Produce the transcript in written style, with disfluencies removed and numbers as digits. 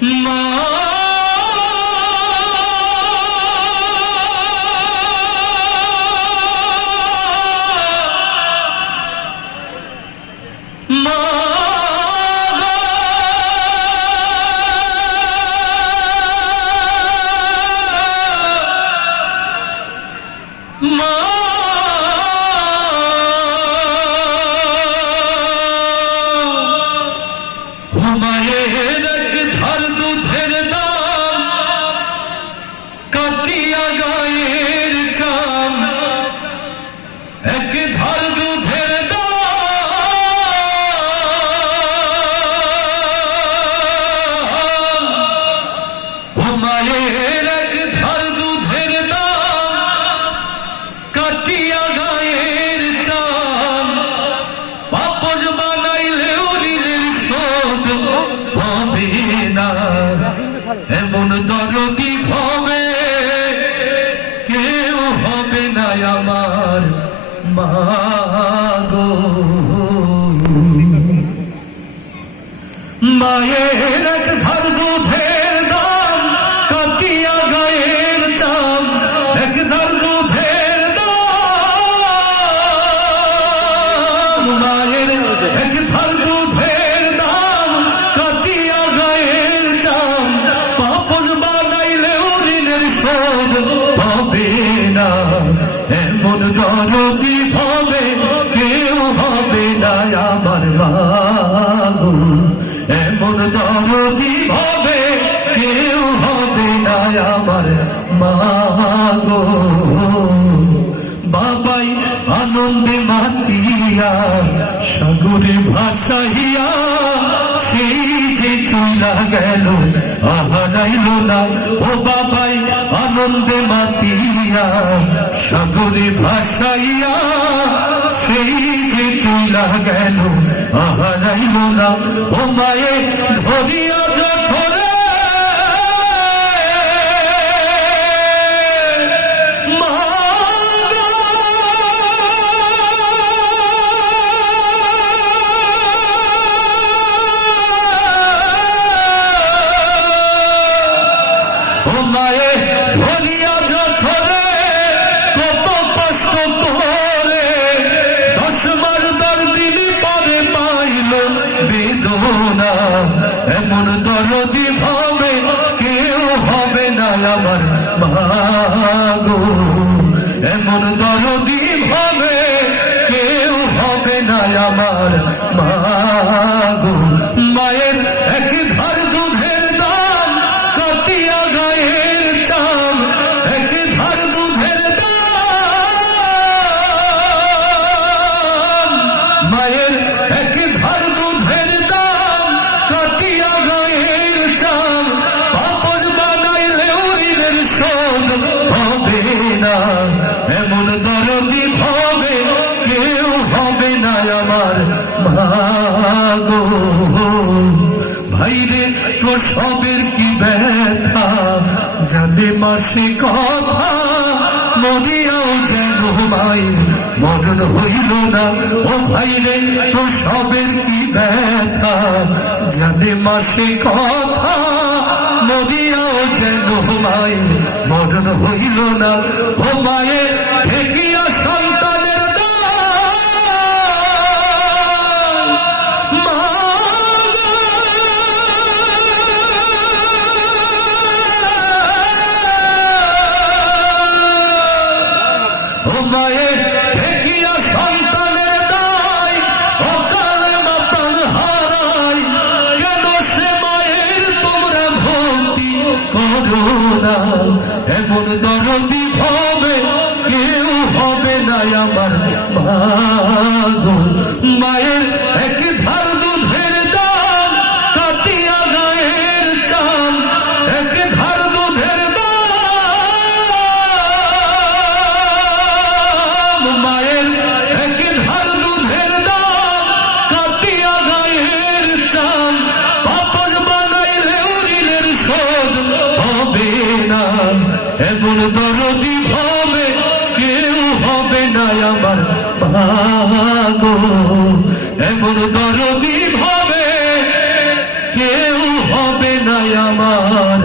মা এমন দরদি হবে কেউ হবে না আমার মা গো। মায়ের এক ধার দুধের দাম কাটিয়া গায়ের চাম, এক ধার দুধের দাম মায়ের এক ধার দুধের দাম কাটিয়া গায়ের চাম, পাপস বানাইলেও ঋণের শোধ হবে না। এমন দরদি হবে কেউ হবে না আমার মা গো। এমন দরদি হবে কেউ হবে না আমার মা গো। বাবাই আনন্দে মাতিয়া সাগরে ভাসাইয়া সেই যে চলা গেল আহারাইল না। ও বাবাই আনন্দে মাতিয়া সাগরে ভাসাইয়া সেই যে চলা গেল আহারাইল না। ও মায়ে ধরিয়া জঠরে মায়ে ধরিয়া যথরে কত কষ্ট করে 10 বার দরদিনী পরে পাইল বেদনা। এমন দরদি হবে কেউ হবে না আমার মা গো। এমন দরদি হবে কেউ হবে না আমার মা গো। মায়ের এক ধার দুধের দাম কাটিয়া গায়ের চাম, এক ধার দুধের দাম মায়ের এক ধার দুধের দাম কাটিয়া গায়ের চাম, পাপস বানাইলেও ঋণের শোধ হবে না। এমন দরদি হবে কেউ হবে না আমার মা গো। ভাইরে প্রসবের কি ব্যথা জানে মাসে কথা, মরিয়াও যেন মায়ের মরণ হইল না। ও ভাইরে প্রসবের কি ব্যথা জানে মাসে কথা, মরিয়াও যেন মায়ের মরণ হইল না। ও মায়ে ঠেকিয়া সন্তানের মায়ে ঠেকিয়া সন্তানের দায় অকালে মাতাল হারাই, কেন সে মায়ের তোমরা ভক্তি করো না। এমন দরদি হবে কেউ হবে না আমার মা গো। মায়ের এক ধার দুধের দাম কাটিয়া গায়ের চাম, এক ধার দুধের দাম মায়ের এক ধার দুধের দাম কাটিয়া গায়ের চাম, পাপস বানাইলেও ঋণের শোধ হবে না। এমন দরদি হবে কেউ হবে না আমার মা গো। এমন দরদি হবে কেউ হবে না আমার